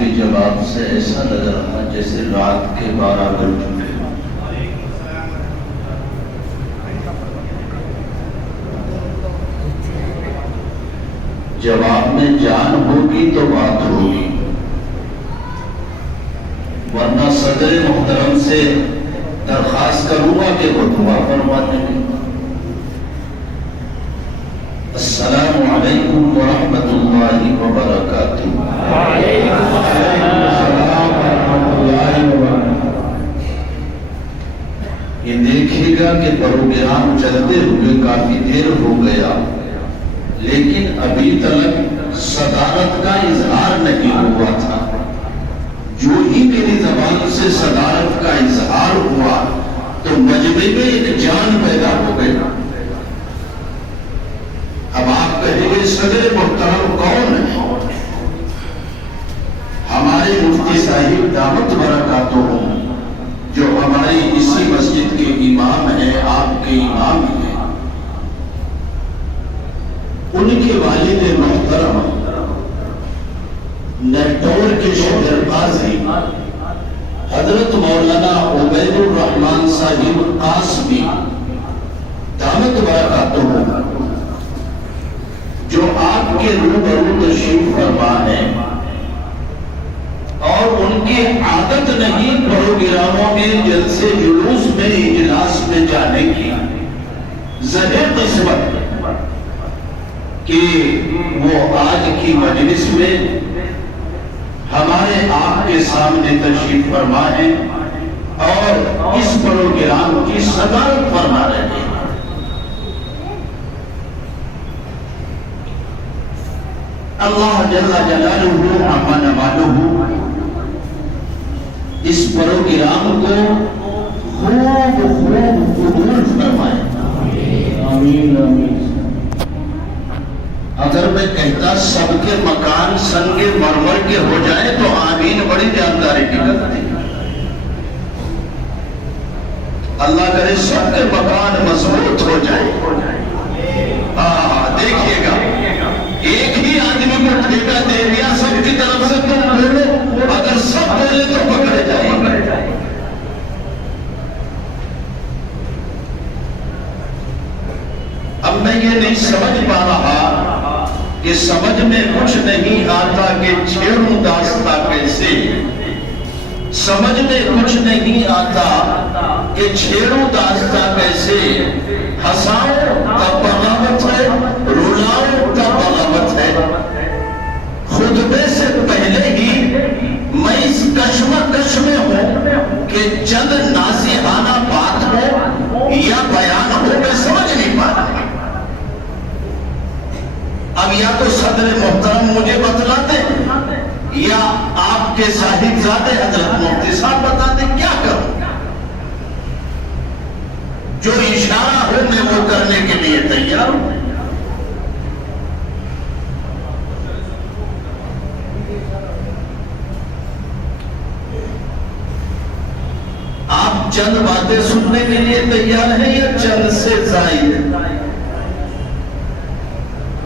کے جواب سے ایسا لگ رہا جیسے رات کے 12 بج چکے۔ جواب میں جان ہوگی تو بات ہوگی، ورنہ صدر محترم سے درخواست کروں گا کہ وہ دعا فرما دیں۔ السلام علیکم ورحمۃ اللہ وبرکاتہ۔ وعلیکم السلام ورحمۃ اللہ وبرکاتہ۔ یہ دیکھے گا کہ پروگرام چلتے ہوئے کافی دیر ہو گیا، لیکن ابھی تک صدارت کا اظہار نہیں ہوا تھا۔ جو ہی میری زبان سے صدارت کا اظہار ہوا تو مجمع میں ایک جان پیدا ہو گئی۔ اب آپ کہیں گے صدر محترم کون ہے؟ ہمارے مفتی صاحب دامت برکاتہم، جو ہماری اسی مسجد کے امام ہیں، آپ کے امام ہیں، ان کے والد محترم نیٹور کے شہر قاضی حضرت مولانا عبید الرحمن صاحب قاسمی دامت برکاتہم، جو آپ کے روبرو تشریف فرما ہے، اور ان کی عادت نہیں پروگراموں میں، جلسے جلوس میں، اجلاس میں جانے کی، ظاہر قسمت کہ وہ آج کی مجلس میں ہمارے آپ کے سامنے تشریف فرما ہے اور اس پروگرام کی صدارت فرما رہے ہیں۔ اللہ جل جلالہ عما نوالہ اس پروگرام کو خوب قبول فرمائے۔ آمین آمین۔ اگر میں کہتا سب کے مکان سنگ مرمر کے ہو جائیں تو آمین بڑی جانداری کی کرتی۔ اللہ کرے سب کے مکان مضبوط ہو جائیں۔ دیکھیے گا ایک ہی آدمی کو ٹھیکہ دے دیا سب کی طرف سے، تم بولو، اگر سب بولے تو پکڑے جائیں گے۔ اب میں یہ نہیں سمجھ پا رہا کہ سمجھ میں کچھ نہیں آتا کہ چھیڑوں داستہ کیسے، سمجھ میں کچھ نہیں آتا کہ چھیڑوں داستہ کیسے، ہنساؤ تب بغاوت ہے، رلاؤ تب بغاوت ہے۔ خطبے سے پہلے ہی میں اس کشمکش میں ہوں کہ چند ناصحانہ بات ہو یا بیان ہو، میں سمجھ نہیں پا رہا۔ اب یا تو صدر محترم مجھے بتلاتے یا آپ کے صاحبزادے حضرت مفتی صاحب بتاتے، کیا کروں؟ جو اشارہ ہو میں وہ کرنے کے لیے تیار ہوں۔ آپ چند باتیں سننے کے لیے تیار ہیں یا چند سے زائد؟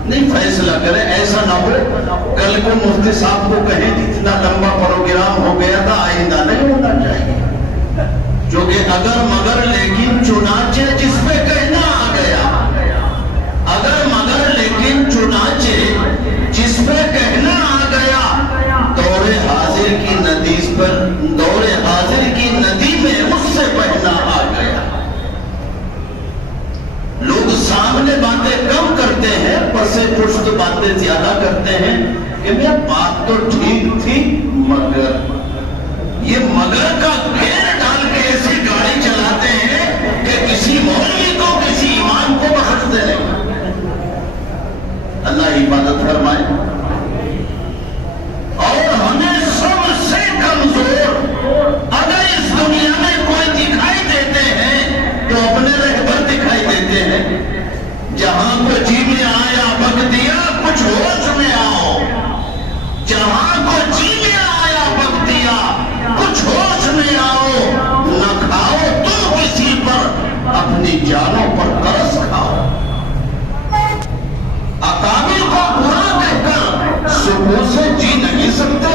نہیں، فیصلہ کریں، ایسا نہ ہو کل کو مفتی صاحب کو کہیں اتنا لمبا پروگرام ہو گیا تھا، آئندہ نہیں ہونا چاہیے۔ جو کہ اگر مگر لیکن چنانچہ جس پہ کہنا آ گیا، اگر مگر لیکن چنانچہ جس پہ کہنا آ گیا، دور حاضر کی ندیز پر، دور حاضر کی ندی میں اس سے بہنا آ گیا۔ لوگ سامنے باتیں کم کرتے ہیں، پس پشت باتیں زیادہ کرتے ہیں کہ میں بات تو ٹھیک تھی مگر، یہ مگر کا گھیر ڈال کے ایسی گاڑی چلاتے ہیں کہ کسی مولوی کو، کسی امام کو بخشتے نہیں۔ اللہ حفاظت فرمائے۔ اور ہمیں سب سے کمزور اگر اس دنیا میں کوئی دکھائی دیتے ہیں تو اپنے رہبر دکھائی دیتے ہیں۔ جہاں کو جی میں آیا بک دیا، کچھ ہوش میں آؤ۔ جہاں کو جی میں آیا بک دیا، کچھ ہوش میں آؤ۔ نہ کھاؤ تم کسی پر، اپنی جانوں پر ترس کھاؤ۔ اکابر کو برا کہہ کر سکون سے جی نہیں سکتے۔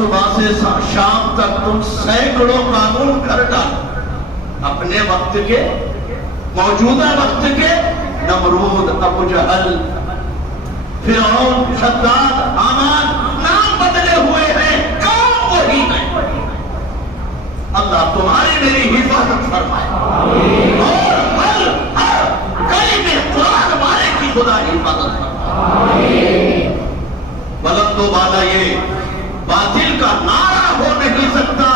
صبح سے شام تک تم سینکڑوں قانون گھر ڈالو اپنے وقت کے موجودہ وقت کے نمرود ابو جہل فرعون شداد حامان نام بدلے ہوئے ہیں کام وہی ہے اللہ تمہاری میری حفاظت فرمائے اور ہر کلمے قرآن والے کی خدا حفاظت فرمائے بلند و بالا یہ باطل کا نعرہ ہو نہیں سکتا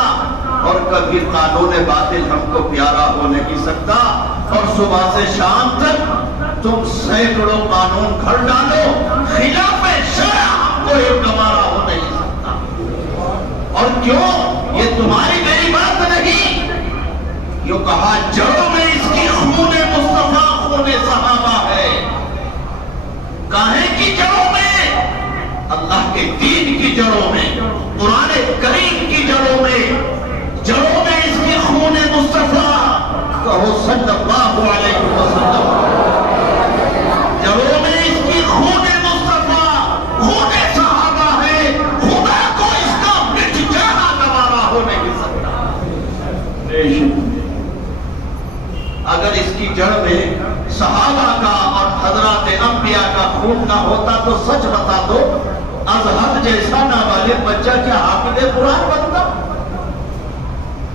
اور کبھی قانون باطل ہم کو پیارا ہو نہیں سکتا اور صبح سے شام تک تم سینکڑوں قانون گھڑ ڈالو خلاف شرع ہم کو ایک گوارا ہو نہیں سکتا اور کیوں یہ تمہاری میری بات نہیں یہ کہا جڑوں میں اس کی خون مصطفیٰ خون صحابہ ہے کاہے کی جڑوں میں اللہ کے دین کی جڑوں میں قرآن کریم کی جڑوں میں اس کی خون مصطفیٰ کہو صلی اللہ علیہ وسلم جڑوں میں اس کی خون مصطفیٰ خون صحابہ ہے خدا کو اس کا مٹ جانا گوارا ہو نہیں سکتا اگر اس کی جڑ میں صحابہ کا اور حضرات انبیاء کا خون نہ ہوتا تو سچ بتا دو ازہد جیسا نابالغ بچہ کیا حافظ قرآن بنتا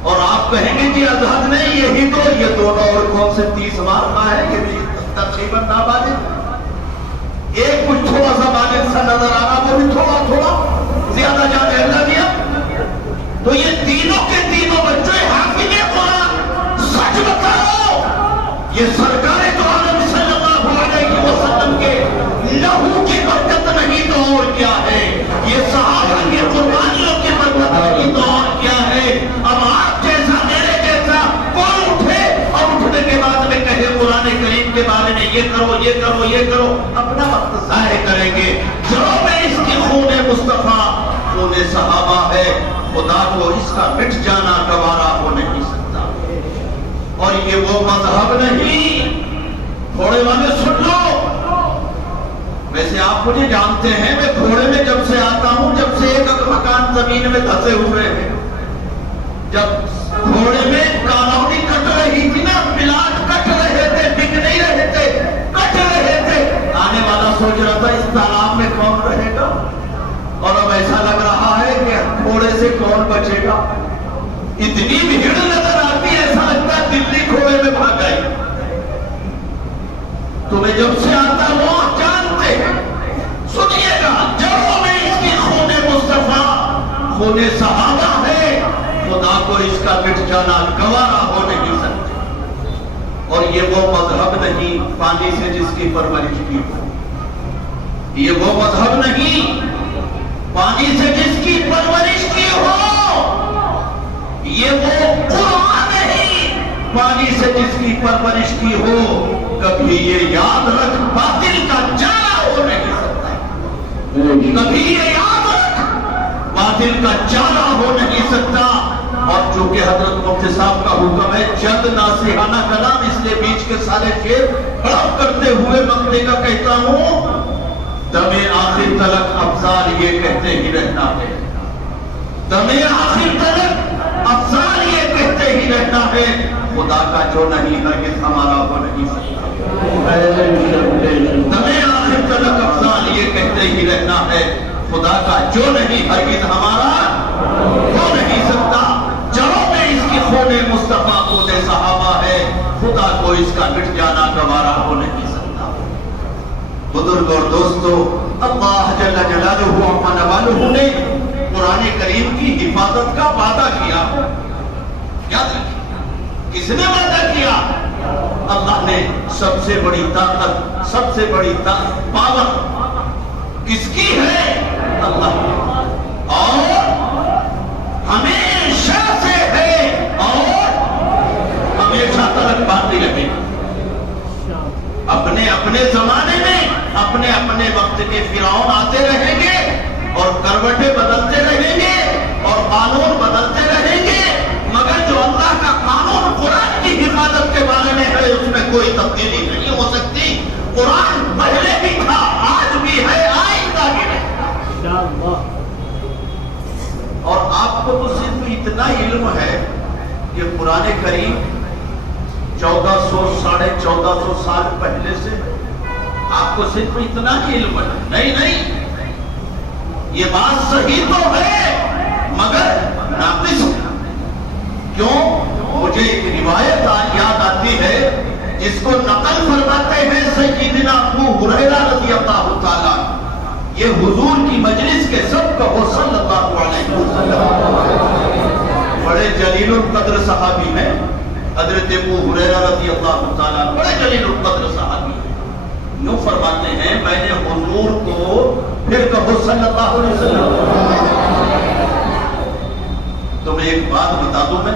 اور آپ کہیں گے جی ازہد نہیں یہی تو یہ دونوں اور کون سے 30 مار کا ہے یہ بھی تقریباً نابالغ ایک کچھ تھوڑا سا بالغ سا نظر آ رہا وہ بھی تھوڑا زیادہ جانے اللہ دیا تو یہ تینوں کے تینوں بچے حافظ قرآن سچ بتاؤ یہ سرکار تو عالم صلی اللہ علیہ وسلم کے لہو کی برکت نہیں تو اور کیا ہے یہ صحابہ کی قربانیوں کی برکت نہیں تو اور کیا ہے اب آپ جیسا میرے جیسا کون اٹھے اور اٹھنے کے بعد میں کہے قرآن کریم کے بارے میں یہ کرو یہ کرو یہ کرو اپنا وقت ضائع کریں گے جڑوں میں اس کی خون مصطفیٰ خون صحابہ ہے خدا کو اس کا مٹ جانا گوارا ہو نہیں سکتا اور یہ وہ مذہب نہیں گھوڑے والے سن لو ویسے آپ مجھے جانتے ہیں میں گھوڑے میں جب سے آتا ہوں جب سے ایک مکان زمین میں دھسے ہوئے ہیں جب گھوڑے میں کالونی کٹ رہی تھی نا پلاٹ کٹ رہے تھے بک نہیں رہے تھے کٹ رہے تھے آنے والا سوچ رہا تھا اس تالاب میں کون رہے گا اور اب ایسا لگ رہا ہے کہ گھوڑے سے کون بچے گا اتنی بھیڑ نظر آتی ہے ایسا لگتا ہے دلی گھوڑے میں بھاگ گئی تمہیں جب سے آتا وہ جانتے ہیں سنیے گا جڑوں میں اس کی خون مصطفیٰ خون صحابہ ہے خدا کو اس کا مٹ جانا گوارا ہو نہیں سکتا اور یہ وہ مذہب نہیں پانی سے جس کی پرورش کی ہو یہ وہ مذہب نہیں پانی سے جس کی پرورش کی ہو یہ وہ قرآن نہیں پانی سے جس کی پرورش کی ہو کبھی یہ یاد رکھ باطل کا چارہ ہو نہیں سکتا کبھی یہ یاد رکھ باطل کا چارہ ہو نہیں سکتا اور چونکہ حضرت مفتی صاحب کا حکم ہے چند ناصحانہ کلام اس لیے بیچ کے سارے شعر ہڑپ کرتے ہوئے مقتے کا کہتا ہوں دم آخر تلک افضال یہ کہتے ہی رہنا ہے دم آخر تلک افضال یہ کہتے ہی رہنا ہے خدا کا جو نہیں ہرگز ہمارا ہو نہیں سکتا دم آخر تلک افضال یہ کہتے ہی رہنا ہے خدا کا جو نہیں ہرگز ہمارا ہو نہیں سکتا جڑوں میں اس کی خون مصطفیٰ خون صحابہ ہے خدا کو اس کا مٹ جانا گوارا ہو نہیں سکتا بزرگ اور دوستو اللہ جل جلالہ عما نوالہ نے قرآن کریم کی حفاظت کا وعدہ کیا یاد رکھیں کس نے وعدہ کیا اللہ نے سب سے بڑی طاقت سب سے بڑی پاور کس کی ہے اللہ اور ہمیشہ سے ہے اور ہمیشہ تک باقی رہے اپنے اپنے زمانے میں اپنے اپنے وقت کے فرعون آتے رہیں گے اور کروٹیں بدلتے رہیں گے اور قانون بدلتے رہیں گے مگر جو اللہ کا قانون قرآن کی حفاظت کے بارے میں ہے اس میں کوئی تبدیلی نہیں ہو سکتی قرآن پہلے بھی تھا آج بھی ہے آئندہ بھی ہے اتنا علم ہے کہ قرآن کریم 1400 ساڑھے 1400 سال پہلے سے آپ کو صرف اتنا ہی علم ہے؟ نہیں، یہ بات صحیح تو ہے مگر ناقص ہے۔ کیوں؟ مجھے ایک روایت یاد آتی ہے جس کو نقل فرماتے ہیں سیدنا ابو ہریرہ رضی اللہ تعالیٰ، یہ حضور کی مجلس کے سب کا وہ صلی اللہ علیہ وسلم بڑے جلیل القدر صحابی ہیں، حضرت ابو ہریرہ رضی اللہ تعالیٰ بڑے جلیل القدر صحابی ہیں، یوں فرماتے ہیں میں نے حضور کو پھر کہو صلی اللہ علیہ وسلم۔ تمہیں ایک بات بتا دوں میں،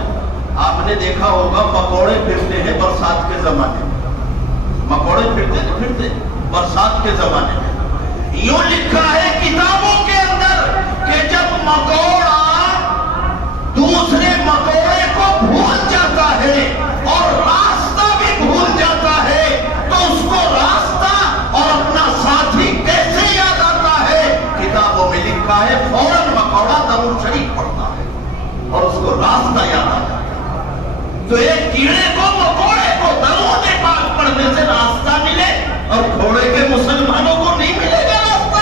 آپ نے دیکھا ہوگا مکوڑے پھرتے ہیں برسات کے زمانے میں، مکوڑے پھرتے برسات کے زمانے میں۔ یوں لکھا ہے کتابوں کے اندر کہ جب مکوڑا دوسرے مکوڑے کو بھول جاتا ہے اور راستہ بھی بھول جاتا ہے تو اس کو راستہ اور اپنا ساتھی کیسے یاد آتا ہے؟ کتابوں میں لکھا ہے فوراً مکوڑا درود شریف پڑھتا ہے اور اس کو راستہ یاد آتا ہے۔ تو ایک کیڑے کو مکوڑے کو درود پاک پڑھنے سے راستہ ملے اور گھوڑے کے مسلمانوں کو نہیں ملے گا راستہ؟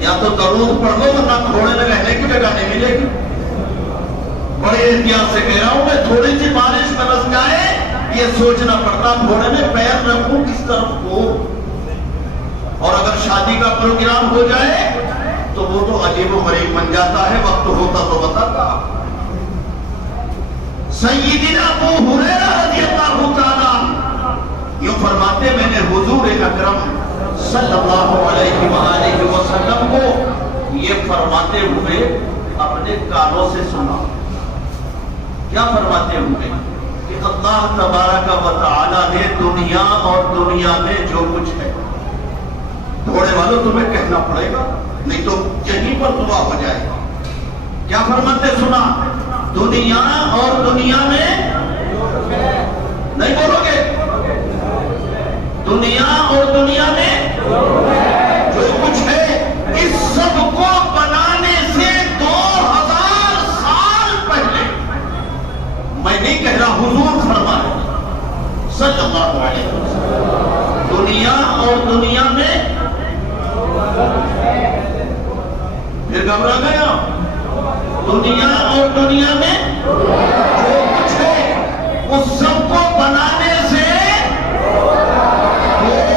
یا تو درود پڑھ لو ورنہ گھوڑے میں رہنے کی جگہ نہیں ملے گی۔ بڑے احتیاط سے کہہ رہا ہوں میں، تھوڑی سی بارش برس جائے یہ سوچنا پڑتا گھوڑے میں پیر رکھوں کس طرف کو، اور اگر شادی کا پروگرام ہو جائے تو وہ تو عجیب و غریب بن جاتا ہے، وقت ہوتا تو بتاتا۔ سیدنا ابو ہریرہ رضی اللہ تعالیٰ یوں فرماتے میں نے حضور اکرم صلی اللہ علیہ وآلہ وسلم کو یہ فرماتے ہوئے اپنے کانوں سے سنا۔ کیا فرماتے ہوئے؟ کہ اللہ تبارک و تعالی نے دنیا اور دنیا میں جو کچھ ہے، گھوڑے والوں تمہیں کہنا پڑے گا نہیں تو یہیں پر دعا ہو جائے گا۔ کیا فرماتے سنا؟ دنیا اور دنیا میں نہیں بولو گے؟ دنیا اور دنیا میں جو کچھ ہے اس سب کو بنانے سے 2000 سال پہلے، میں نہیں کہہ رہا حضور فرما رہے صلی اللہ علیہ وسلم، دنیا اور دنیا میں پھر گھبرا گیا، دنیا اور دنیا میں جو کچھ ہے اس سب کو بنانے سے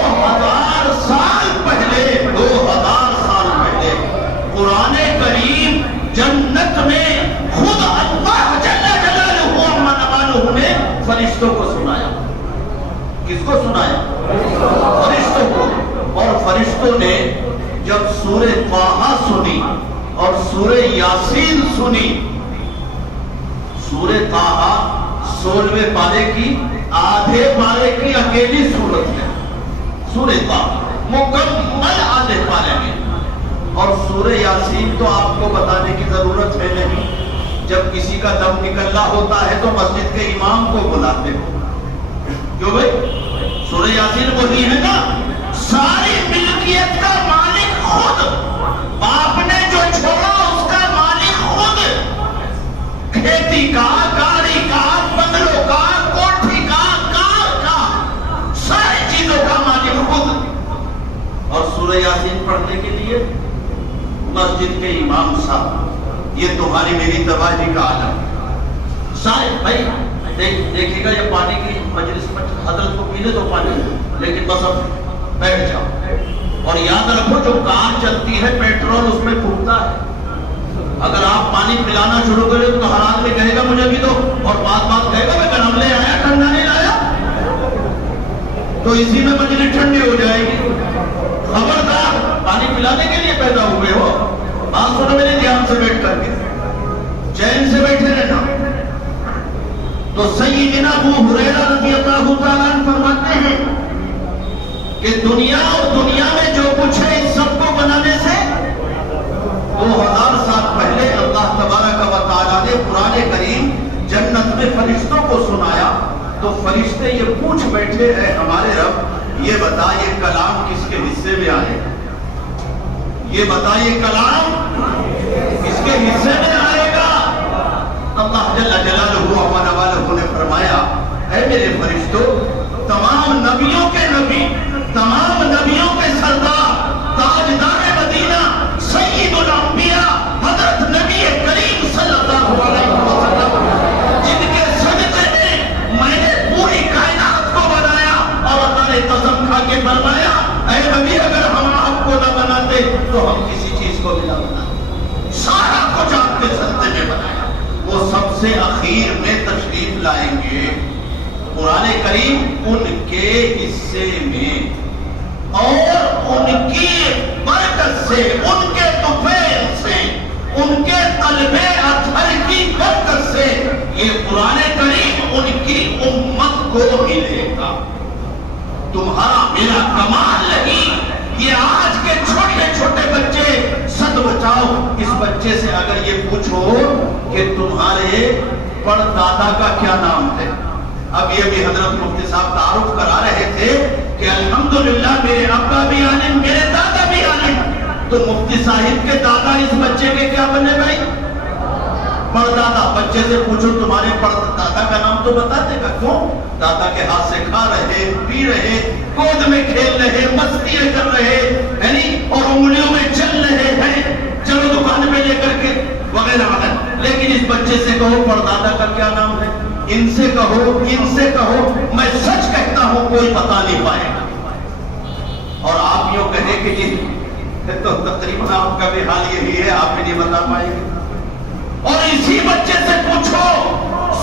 2000 سال پہلے قرآن کریم جنت میں خود اللہ جل جلالہ عما نوالہ نے فرشتوں کو سنایا۔ کس کو سنایا؟ فرشتوں کو۔ اور فرشتوں نے جب سورہ طٰہٰ سنی اور سورہ یاسین سنی، سورہ طٰہٰ 16ویں پارے کی آدھے پارے کی اکیلی سورت ہے، سورہ طٰہٰ مکمل آدھے پارے میں، اور سورہ یاسین تو آپ کو بتانے کی ضرورت ہے نہیں، جب کسی کا دم نکلنا ہوتا ہے تو مسجد کے امام کو بلاتے ہو، کیوں بھائی؟ سورہ یاسین وہی ہے نا، ساری ملکیت کا مالک خود، باپ نے جو چھوڑا اس کا مالک خود، کھیتی کا، گاڑی کا، بنگلوں کا، کوٹھی کا، کار کا، ساری چیزوں کا مالک خود۔ اور سورہ یاسین پڑھنے کے لیے مسجد کے امام صاحب، یہ تمہاری میری تباہی کا عالم۔ شاید بھائی دیکھیے گا یہ پانی کی مجلس میں حضرت کو پینے دو پانی، لیکن بس اب بیٹھ جاؤ اور یاد رکھو جو کار چلتی ہے پیٹرول اس میں پھوٹتا ہے، اگر آپ پانی پلانا شروع کریں تو ہر آدمی کہے گا مجھے بھی دو، اور بات کہے گا میں گرم لے آیا ٹھنڈا نہیں لایا، تو اسی میں مجلس ٹھنڈی ہو جائے گی۔ خبردار، پانی پلانے کے لیے پیدا ہوئے ہو، بات سنو میرے دھیان سے بیٹھ کر کے، چین سے بیٹھے رہنا۔ تو سیدنا ابو ہریرہ رضی اللہ تعالیٰ عنہ فرماتے ہیں کہ دنیا اور دنیا میں جو کچھ ہے اس سب کو بنانے سے 2000 سال پہلے اللہ تبارک و تعالیٰ نے قرآن کریم جنت میں فرشتوں کو سنایا، تو فرشتے یہ پوچھ بیٹھے ہیں ہمارے رب یہ بتا یہ کلام کس کے حصے میں آئے گا، یہ بتا یہ کلام کس کے حصے میں آئے گا؟ جل جلالہ و نوالہ نے فرمایا اے میرے فرشتوں، تمام نبیوں کے نبی، تمام نبیوں کے سردار، تاجدار مدینہ، سید الانبیاء حضرت نبی کریم صلی اللہ علیہ وسلم، جن کے صدقے میں نے پوری کائنات کو بنایا، اور اللہ نے قسم کھا کے فرمایا اے نبی اگر ہم آپ کو نہ بناتے تو ہم کسی چیز کو بھی نہ بناتے، سارا کچھ آپ کے صدقے میں بنایا۔ وہ سب سے اخیر میں تشریف لائیں گے، قرآن کریم ان کے حصے میں، اور ان کی برکت سے، ان کے طفیل سے، ان کے قلب اطہر کی برکت سے یہ قرآن کریم ان کی امت کو ملے گا۔ تمہارا میرا کمال نہیں، یہ آج کے چھوٹے چھوٹے بچے سد بچاؤ، اس بچے سے اگر یہ پوچھو کہ تمہارے پردادا کا کیا نام ہے، اب یہ بھی حضرت مفتی صاحب تعارف کرا رہے تھے کہ الحمدللہ میرے ابا بھی عالم، میرے دادا بھی عالم، تو مفتی صاحب کے دادا اس بچے کے کیا بنے بھائی؟ پردادا۔ بچے سے پوچھو تمہارے پردادا کا نام تو بتا دے گا، کیوں؟ دادا کے ہاتھ سے کھا رہے، پی رہے، گود میں کھیل رہے، مستیاں کر رہے ہیں اور انگلیوں میں چل رہے ہیں، چلو دکان پہ لے کر کے وغیرہ وغیرہ۔ لیکن اس بچے سے کہو پردادا کا کیا نام ہے، ان سے کہو، میں سچ کہتا ہوں کوئی بتا نہیں پائے گا۔ اور آپ یوں کہیں کہ جی تو تقریباً آپ کا بھی حال یہی ہے، آپ بھی نہیں بتا پائیں گے۔ اور اسی بچے سے پوچھو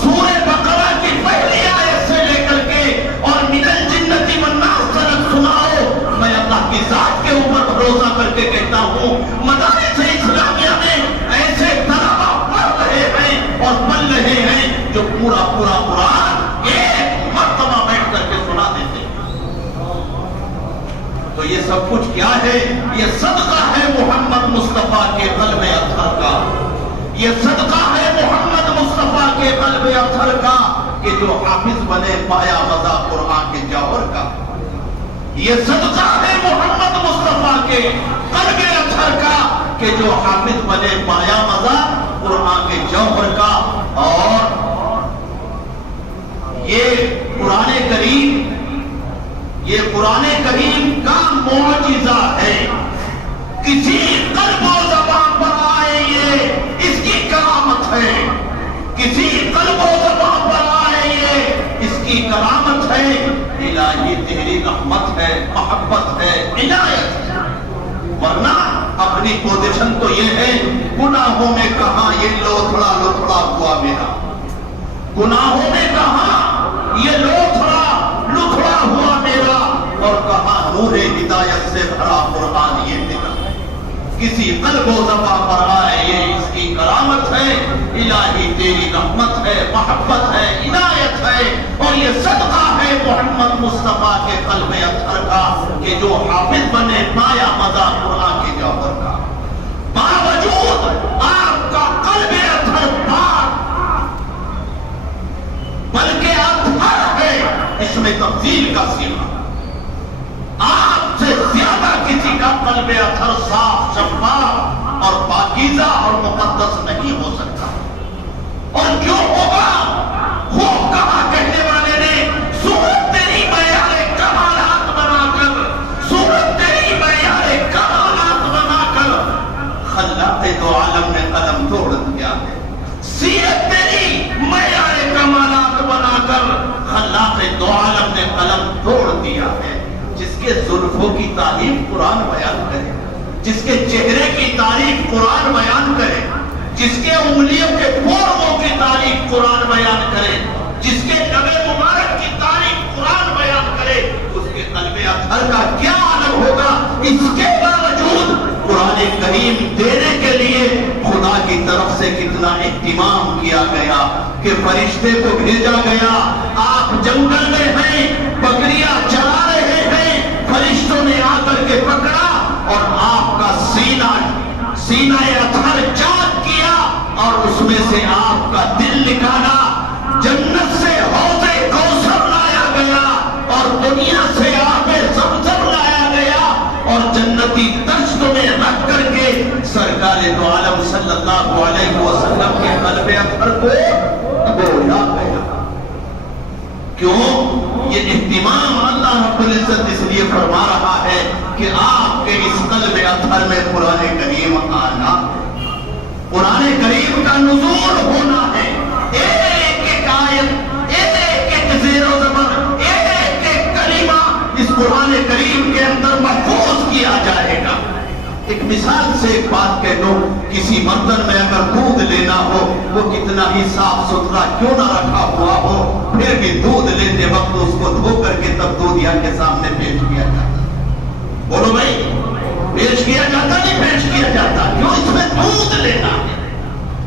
سورہ بقرہ کی پہلی آیت سے لے کر کے اور من الجنۃ والناس تک سناؤ، میں اللہ کی ذات کے اوپر بھروسہ کر کے کہتا ہوں مدارس اسلامیہ میں ایسے طلبہ پڑھ رہے ہیں اور پڑھ رہے ہیں جو پورا قرآن ایک مرتبہ بیٹھ کر کے سنا دیتے ہیں۔ تو یہ سب کچھ کیا ہے؟ یہ صدقہ ہے محمد مصطفیٰ کے قلب اطہر کا، یہ صدقہ ہے محمد مصطفیٰ کے قلب اطہر کا کہ جو حافظ بنے پایا مزہ قرآن کے جوہر کا، یہ صدقہ ہے محمد مصطفیٰ کے قلب اطہر کا کہ جو حافظ بنے پایا مزہ قرآن کے جوہر کا۔ اور یہ قرآن کریم کا معجزہ ہے، کسی قلب و زبان پر آئے یہ اس کی کرامت ہے، کسی قلب و زبان پر آئے یہ اس کی کرامت ہے۔ الہی تیری رحمت ہے، محبت ہے، عنایت ہے، ورنہ اپنی پوزیشن تو یہ ہے گناہوں میں کہاں یہ لوتھڑا ہوا میرا، گناہوں میں کہاں یہ لوتھڑا ہوا میرا، اور کہاں نور ہدایت سے بھرا قرآن یہ میرا۔ کسی قلب و زبان پر آئے یہ اس کی کرامت ہے، الہی تیری رحمت ہے، محبت ہے، عنایت ہے، اور یہ صدقہ ہے محمد مصطفیٰ کے قلب اطہر کا کہ جو حافظ بنے پایا مزہ قرآن کے جوہر کا۔ باوجود آپ کا قلب اطہر پاک بلکہ اطہر ہے، اس میں تفصیل کا سیما، آپ سے زیادہ کسی کا قلب اطہر صاف، شفاف اور پاکیزہ اور مقدس نہیں ہو سکتا۔ اور کیوں ہوگا؟ خوب کہا کہنے والے نے، صورت تیری معیار کمالات بنا کر، صورت تیری معیار کمالات بنا کر خلاق دو عالم نے قلم توڑ دیا ہے۔ سیرت تیری معیار کمالات بنا کر خلاق دو عالم نے قلم توڑ دیا ہے۔ جس کے زلفوں کی تعریف قرآن بیان کرے، جس کے چہرے کی تعریف قرآن بیان کرے، جس کے انگلیوں کے پوروں کی تعریف قرآن بیان کرے، جس کے لب مبارک کی تعریف قرآن بیان کرے، اس کے قلب اطہر کا کیا عالم ہوگا؟ اس کے باوجود قرآن کریم دینے کے لیے خدا کی طرف سے کتنا اہتمام کیا گیا کہ فرشتے کو بھیجا گیا۔ آپ جنگل میں ہیں، بکریاں چرا رہے ہیں، فرشتوں نے آ کر کے پکڑا اور آپ کا سینہ اطہر چاک کیا اور اس میں سے آپ کا دل نکالا۔ جنت سے حوض کوثر لایا گیا اور دنیا سے آب زمزم لایا گیا اور جنتی دشت میں رکھ کر کے سرکار دو عالم صلی اللہ علیہ وسلم کے قلب اطہر کو کیوں؟ یہ اہتمام اللہ رب العزت اس لیے فرما رہا ہے کہ آپ کے اس قلب اطہر میں قرآن کریم آنا، قرآن کریم کا نزول ہونا ہے۔ ایک ایک آیت، ایک ایک زیر و زبر، ایک ایک کلمہ اس قرآن کریم کے اندر محفوظ کیا جائے گا۔ ایک مثال سے ایک بات کہہ دو، کسی برتن میں اگر دودھ لینا ہو، وہ کتنا ہی صاف ستھرا کیوں نہ رکھا ہوا ہو، پھر بھی دودھ لیتے وقت اس کو دھو کر کے تب دودھیا کے سامنے پیش کیا جاتا۔ بولو بھائی، پیش کیا جاتا نہیں پیش کیا جاتا؟ کیوں؟ اس میں دودھ لینا ہے۔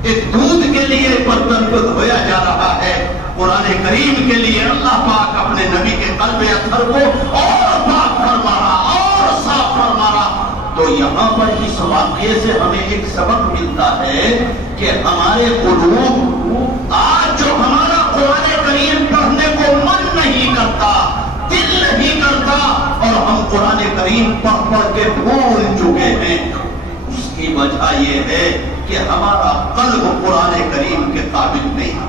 ایک دودھ کے لیے برتن کو دھویا جا رہا ہے، قرآن کریم کے لیے اللہ پاک اپنے نبی کے قلب اطہر کو اور پاک فرما رہا اور صاف فرما رہا۔ تو یہاں پر اس واقعے سے ہمیں ایک سبق ملتا ہے کہ ہمارے قلوب آج جو ہمارا قرآن کریم پڑھنے کو من نہیں کرتا، دل نہیں کرتا، اور ہم قرآن کریم پڑھ پڑھ کے بھول چکے ہیں، اس کی وجہ یہ ہے کہ ہمارا قلب قرآن کریم کے قابل نہیں۔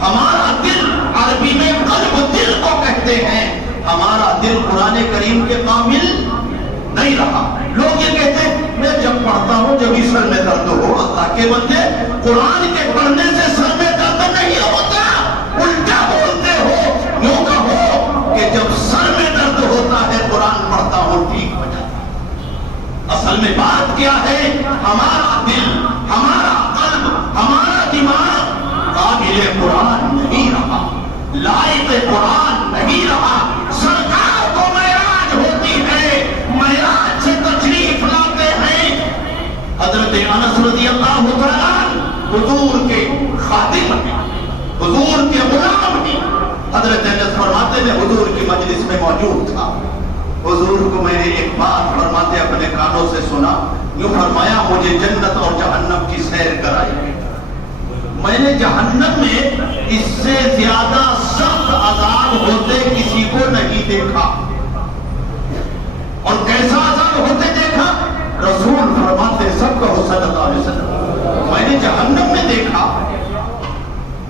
ہمارا دل، عربی میں قلب دل کو کہتے ہیں، ہمارا دل قرآن کریم کے قابل نہیں رہا۔ لوگ یہ کہتے ہیں میں جب پڑھتا ہوں جب ہی سر میں درد ہو۔ اللہ کے بندے، قرآن کے پڑھنے سے سر میں درد نہیں ہوتا، الٹا بولتے ہو۔ یوں کہو کہ جب سر میں درد ہوتا ہے قرآن پڑھتا ہوں ٹھیک ہو جاتا۔ اصل میں بات کیا ہے؟ ہمارا دل، ہمارا قلب، ہمارا دماغ قابل قرآن نہیں رہا، لائق قرآن نہیں رہا۔ سرکار کو معراج ہوتی ہے، معراج سے تشریف لاتے ہیں، حضرت انس رضی اللہ تعالیٰ حضور کے خادم ہیں، حضور کے غلام ہیں۔ حضرت انس فرماتے ہیں حضور کی مجلس میں موجود تھا، حضور کو میں نے ایک بات فرماتے اپنے کانوں سے سنا، یوں فرمایا مجھے جنت اور جہنم کی سیر کرائی۔ میں نے جہنم میں اس سے زیادہ سخت عذاب ہوتے کسی کو نہیں دیکھا، اور کیسا عذاب ہوتے دیکھا؟ رسول فرماتے سب کو صلی اللہ علیہ وسلم، میں نے جہنم میں دیکھا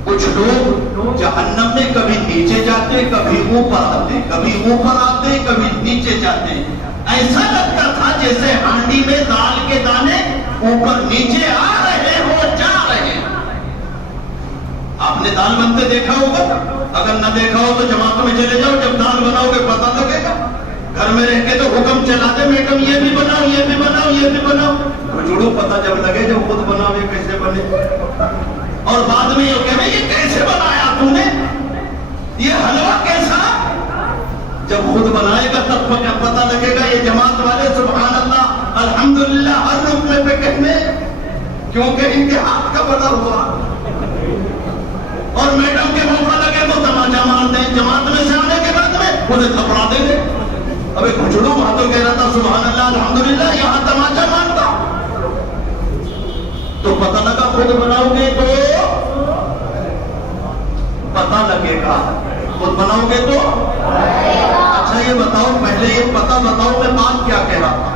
کچھ لوگ جہنم میں کبھی نیچے جاتے کبھی اوپر آتے، کبھی اوپر آتے کبھی نیچے جاتے، ایسا لگتا تھا جیسے ہانڈی میں دال کے دانے اوپر نیچے آ رہے ہو جا رہے ہیں۔ آپ نے دال بنتے دیکھا ہوگا، اگر نہ دیکھا ہو تو جماعت میں چلے جاؤ، جب دال بناؤ گے پتہ لگے گا۔ گھر میں رہ کے تو حکم چلاتے میڈم یہ بھی بناؤ یہ بھی بناؤ یہ بھی بناؤ، جڑو پتہ جب لگے جب خود بناؤ یہ کیسے بنے، اور بعد میں یہ کہے یہ کیسے بنایا تو نے، یہ حلوہ کیسا؟ جب خود بنائے گا تب پتہ لگے گا۔ یہ جماعت والے سبحان اللہ الحمدللہ ہر رکن پہ کہنے، کیونکہ ان کے ہاتھ کا بنا ہوا، اور میڈم کے موقع لگے تو تماچا مار دیں، جماعت میں سے آنے کے بعد میں انہیں تھپڑا دیں گے۔ ابھی کھچڑوں باتوں کہہ رہا تھا سبحان اللہ الحمدللہ، یہاں تماچا مارتا، تو پتہ لگا خود بناؤ گے تو پتہ لگے گا، خود بناؤ گے تو اچھا یہ بتاؤ، پہلے یہ پتہ بتاؤ میں بات کیا کہہ رہا تھا؟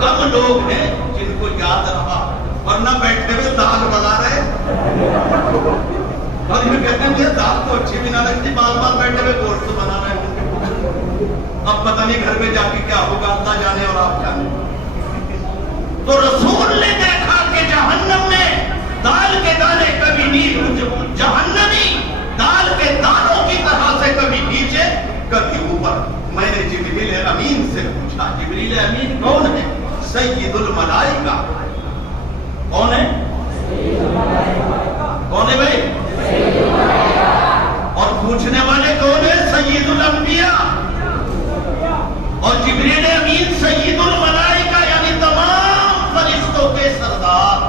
کم لوگ ہیں جن کو یاد رہا، ورنہ بیٹھے ہوئے دال بنا رہے، اور یہ کہتے ہیں مجھے دال تو اچھی بھی نہ لگتی، بار بار بیٹھے ہوئے گوشت بنا رہے ہیں، اب پتہ نہیں گھر میں جا کے کیا ہوگا، اللہ جانے اور آپ جانے۔ تو رسول نے دیکھا کہ جہنم میں دال کے دانے کبھی نیچے، جہنمی دال کے دانوں کی طرح سے کبھی نیچے کبھی اوپر۔ میں نے جبریل امین سے پوچھا، جبریل امین کون ہے؟ سید الملائکہ۔ کون ہے؟ کون ہے بھائی؟ اور پوچھنے والے کون ہے؟ سید الانبیاء۔ اور جبریل امین سید الملائکہ یعنی تمام فرشتوں کے سردار،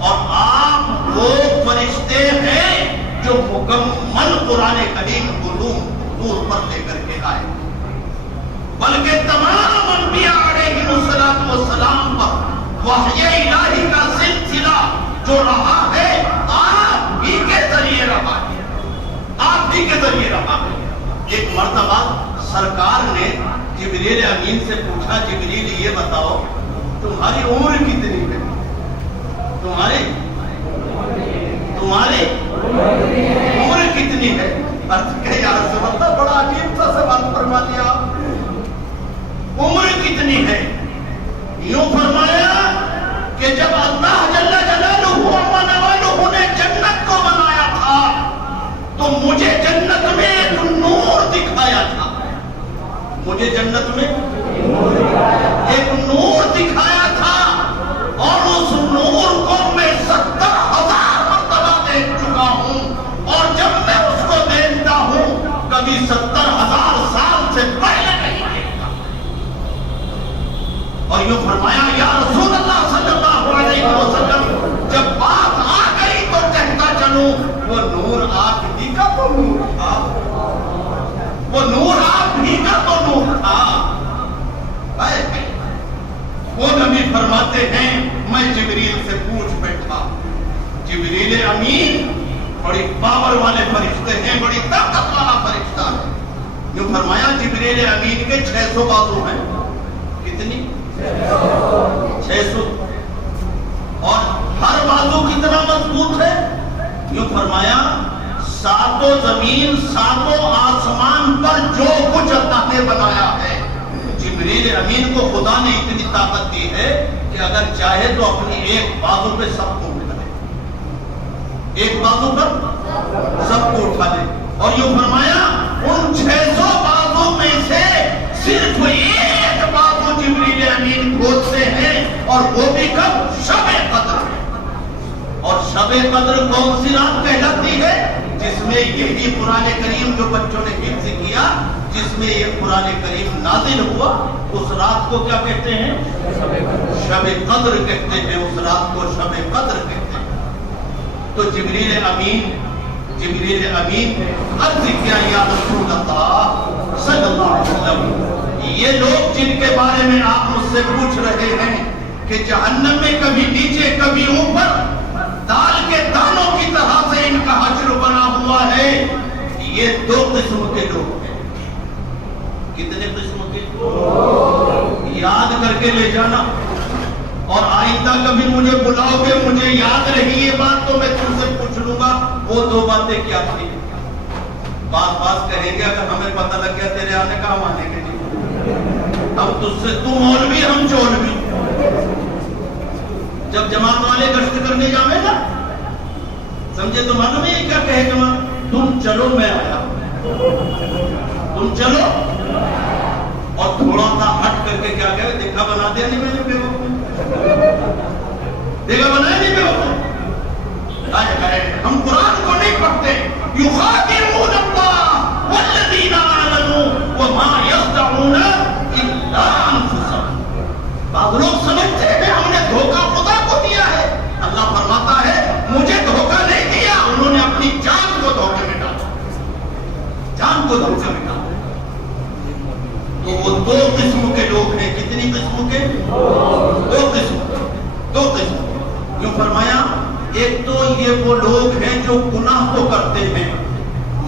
اور آپ وہ فرشتے ہیں جو مکمل قرآن کریم علوم نور پر لے کر کے آئے، بلکہ تمام انبیاء علیہ السلام پر وحی الہی کا سلسلہ جو رہا ہے آپ ہی کے ذریعے رہا ہے، آپ ہی کے ذریعے رہا ہے۔ ایک مرتبہ سرکار نے جبریل امین سے پوچھا، جبریل یہ بتاؤ تمہاری عمر کتنی ہے؟ تمہاری عمر کتنی ہے؟ عرض کہ یا رسول اللہ بڑا عجیب سا سوال فرما دیا آپ، عمر کتنی ہے؟ یوں فرمایا کہ جب اللہ جل جلالہ و نوالہ نے جنت کو بنایا تھا تو مجھے جنت میں ایک نور دکھایا تھا، مجھے جنت میں ایک نور دکھایا تھا، اور اس نور کو میں 70,000 مرتبہ دیکھ چکا ہوں، اور جب میں اس کو دیکھتا ہوں کبھی 70,000 سال سے پہلے نہیں دیکھتا۔ اور یوں فرمایا یا رسول اللہ صلی اللہ علیہ وسلم جب بات آ گئی تو کہتا چلوں وہ نور آپ ہی کا تو نور تھا، وہ نور آپ ہی کا تو نور تھا۔ وہ نبی فرماتے ہیں میں جبریل سے پوچھ بیٹھا، جبریل امین بڑی پاور والے فرشتے ہیں، بڑی طاقت والا فرشتہ ہے، یوں فرمایا جبریل امین کے 600 بازو ہیں، کتنی؟ 600، اور ہر بازو کتنا مضبوط ہے؟ یوں فرمایا ساتوں زمین ساتوں آسمان پر جو کچھ اللہ نے بنایا ہے جبریل امین کو خدا نے اتنی طاقت دی ہے کہ اگر چاہے تو اپنی ایک بازو پہ سب کو اٹھا دے، ایک بازو پر سب کو اٹھا دے۔ اور یوں فرمایا ان 600 بازو میں سے صرف ایک بازو جبریل امین کھودتے ہیں، اور وہ بھی کب؟ شب قدر میں۔ اور شب قدر کون سی رات کہلاتی ہے؟ جس میں یہی قرآن کریم جو بچوں نے حفظ کیا، جس میں یہ قرآن کریم نازل ہوا، اس رات کو کیا کہتے ہیں؟ شب قدر کہتے ہیں، اس رات کو شب قدر کہتے ہیں۔ تو جبریل امین عرض کیا یا رسول اللہ صلی اللہ علیہ وسلم، یہ لوگ جن کے بارے میں آپ مجھ سے پوچھ رہے ہیں کہ جہنم میں کبھی نیچے کبھی اوپر دال کے دانوں کی طرح سے ان کا حشر بنا ہوا ہے، یہ 2 قسم کے لوگ ہیں۔ کتنے قسم کے؟ یاد کر کے لے جانا، اور آئندہ کبھی مجھے بلاؤ گے مجھے یاد رہی یہ بات تو میں تم سے پوچھ لوں گا وہ 2 باتیں کیا تھی۔ بات کہیں گے اگر ہمیں پتہ لگ گیا تیرے آنے کا ہم آنے کے نہیں، ہم تجھ سے تو مولوی ہم چولوی۔ جب جماعت والے گشت کرنے جاوے نا سمجھے تو معلوم ہے کیا کہے جماعت؟ تم چلو میں آیا، تم چلو، اور تھوڑا سا ہٹ کر کے کیا کہے؟ دیکھا بنا دیا نہیں میں نے بیوقوف، دیکھا بنایا نہیں بیوقوف۔ ہم قرآن کو نہیں پڑھتے، یخادعون اللہ والذین آمنوا وما یخدعون الا انفسهم۔ بعض لوگ سمجھتے ہیں ہم نے دھوکہ خدا کو دیا ہے، اللہ فرماتا ہے مجھے دھوکہ نہیں دیا، انہوں نے اپنی جان کو دھوکے میں ڈالا، جان کو دھوکے میں ڈالا۔ تو وہ 2 قسم کے لوگ ہیں، کتنی قسم کے؟ 2 قسم۔ یوں فرمایا ایک تو یہ وہ لوگ ہیں جو گناہ تو کرتے ہیں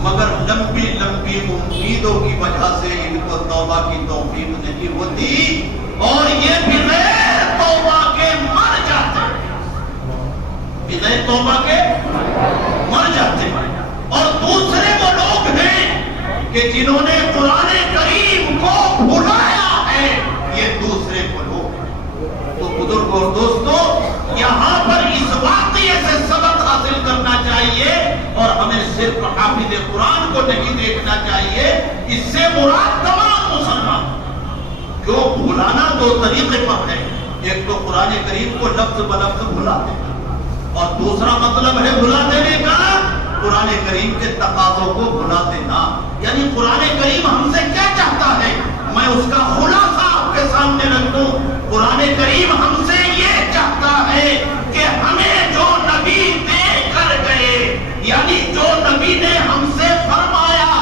مگر لمبی امیدوں کی وجہ سے ان کو توبہ کی توفیق نہیں ہوتی، اور یہ بغیر توبہ کے مر جاتے ہیں، بغیر توبہ کے مر جاتے ہیں۔ اور دوسرے وہ لوگ ہیں کہ جنہوں نے قرآن کریم کو بھلایا ہے، یہ دوسرے وہ لوگ ہیں۔ تو بزرگ اور دوستو یہاں پر اس واقعے سے سبق حاصل کرنا چاہیے، اور ہمیں صرف حافظ قرآن کو نہیں دیکھنا چاہیے، اس سے مراد تمام مسلمان۔ جو بھلانا 2 طریقے پر ہے، ایک تو قرآن کریم کو لفظ بلفظ بھلا دینا، اور دوسرا مطلب ہے بھلا دینے کا قرآن کریم کے تقاضوں کو بھلا دینا۔ یعنی قرآن کریم ہم سے کیا چاہتا ہے، میں اس کا خلاصہ آپ کے سامنے رکھ دوں۔ قرآن کریم ہم سے یہ چاہتا ہے کہ ہمیں جو نبی دے کر گئے، یعنی جو نبی نے ہم سے فرمایا،